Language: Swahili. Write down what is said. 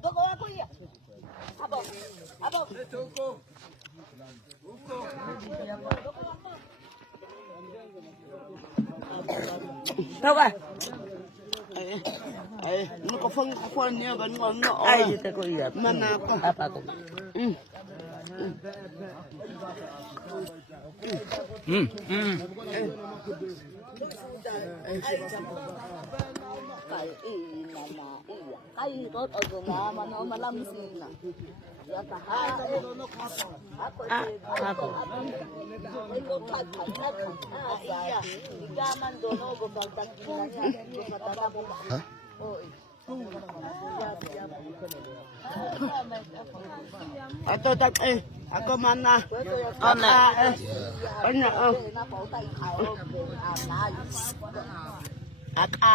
Toko ako iya. Abang. Đâu rồi? Nó có phân nha vẫn ngon nó. Ai thì ta có gì ạ? Mà nào có. Apa ko? Kai rot ogo na mano malamsin na. Ya ta ha. Ako. Ito pagkat. Iya. Igaman dono go bagdag niya. Go matatabo. Ha? Oy. Ato tak ako mana. Ana. Ana. Aka